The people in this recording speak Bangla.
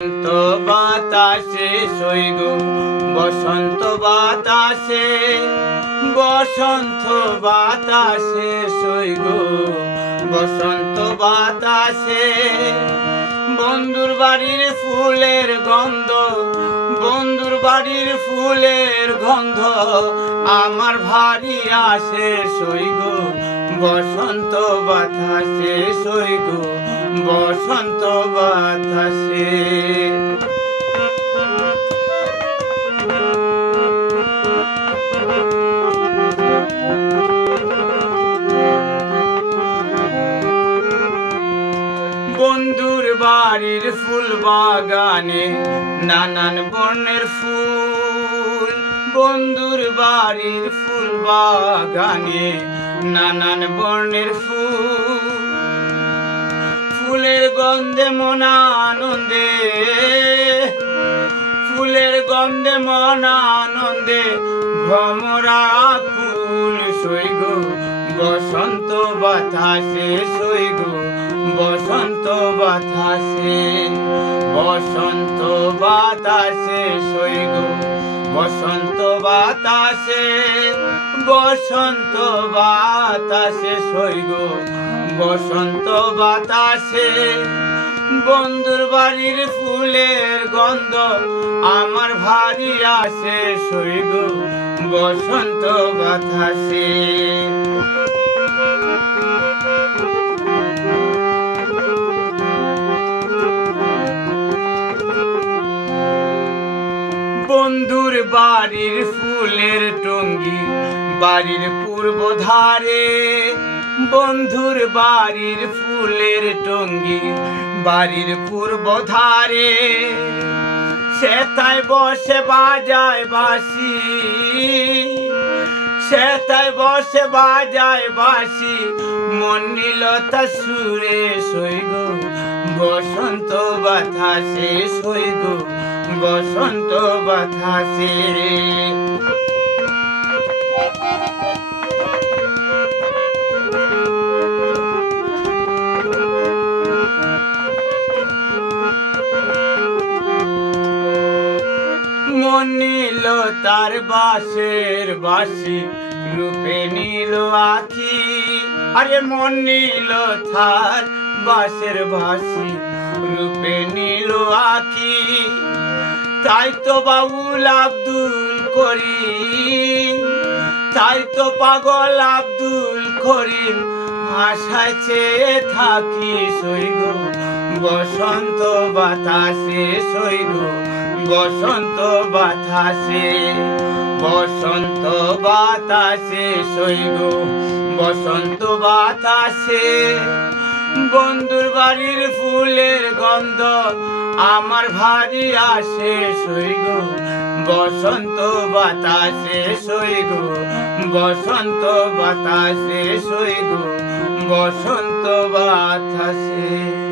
বসন্ত বাতাসে সইগো বসন্ত বাতাসে বসন্ত বাতাসে সইগো বসন্ত বাতাসে বন্ধুর বাড়ির ফুলের গন্ধ বন্ধুর বাড়ির ফুলের গন্ধ আমার ভারী আসে সইগো বসন্ত বাতাসে সইগো বসন্ত বাতাসে। বন্ধুর বাড়ির ফুল বাগানে নানান বর্ণের ফুল বন্ধুর বাড়ির ফুল বাগানে নানান বর্ণের ফুল ফুলের গন্ধে মন আনন্দে ফুলের গন্ধে মন আনন্দে ভ্রমরা ফুল সইগো বসন্ত বাতাসে সইগো বসন্ত বাতাসে বসন্ত বাতাসে সইগো বসন্ত বাতাসে বসন্ত বাতাসে সইগো বসন্ত বাতাসে বন্ধুর বাড়ির ফুলের গন্ধ আমার ভারী আসে সইগো বসন্ত বাতাসে। বন্ধুর বাড়ির ফুলের টঙ্গি বাড়ির পূর্ব ধারে বন্ধুর বাড়ির ফুলের টঙ্গি বাড়ির পূর্ব ধারে সেথায় বসে বাজায় বাঁশি সেথায় বসে বাজায় বাঁশি মন নিল তা সুরে সইগো বসন্ত বাতাসে সইগো বসন্ত বাতাসে। মন নিল তার বাঁশের বাঁশি রূপে নিল আখি আরে মন নিল তার বাঁশের বাঁশি রূপে নিল আখি তাই তো বাউল আব্দুল করিম তাই তো পাগল আব্দুল করিম আশায় চেয়ে থাকি সইগো বসন্ত বাতাসে সইগো বসন্ত বাতাসে বসন্ত বাতাসে সইগো বসন্ত বাতাসে বন্ধুর বাড়ির ফুলের গন্ধ আমার ভারী আসে সইগো বসন্ত বাতাসে সইগো বসন্ত বাতাসে সইগো বসন্ত বাতাসে।